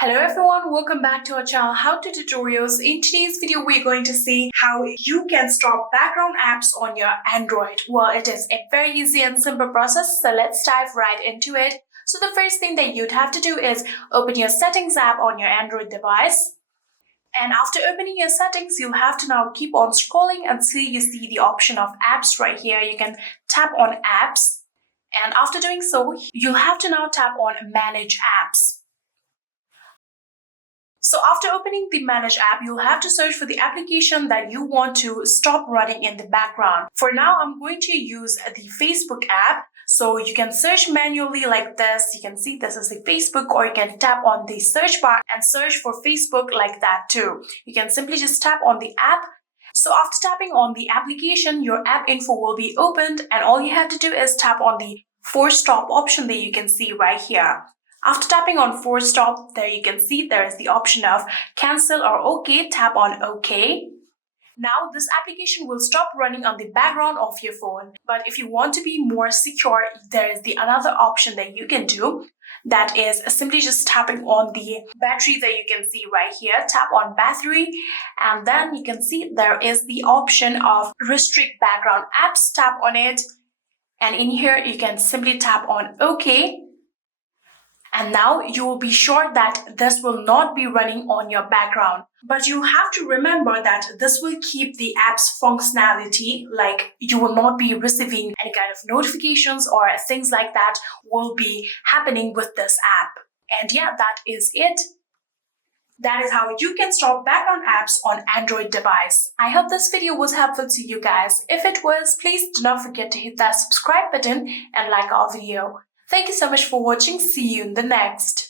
Hello everyone, welcome back to our channel How To Tutorials. In today's video, we're going to see how you can stop background apps on your Android. Well, it is a very easy and simple process, so let's dive right into it. So the first thing that you'd have to do is open your settings app on your Android device. And after opening your settings, you'll have to now keep on scrolling until you see the option of apps right here. You can tap on apps. And after doing so, you'll have to now tap on manage apps. So after opening the Manage app, you'll have to search for the application that you want to stop running in the background. For now, I'm going to use the Facebook app. So you can search manually like this. You can see this is the Facebook, or you can tap on the search bar and search for Facebook like that too. You can simply just tap on the app. So after tapping on the application, your app info will be opened, and all you have to do is tap on the force stop option that you can see right here. After tapping on force stop, there you can see there is the option of cancel or OK. Tap on OK. Now this application will stop running on the background of your phone. But if you want to be more secure, there is the another option that you can do. That is simply just tapping on the battery that you can see right here. Tap on battery, and then you can see there is the option of restrict background apps. Tap on it, and in here you can simply tap on OK. And now you will be sure that this will not be running on your background. But you have to remember that this will keep the app's functionality, like you will not be receiving any kind of notifications or things like that will be happening with this app. And yeah, that is it. That is how you can stop background apps on Android device. I hope this video was helpful to you guys. If it was, please do not forget to hit that subscribe button and like our video. Thank you so much for watching. See you in the next.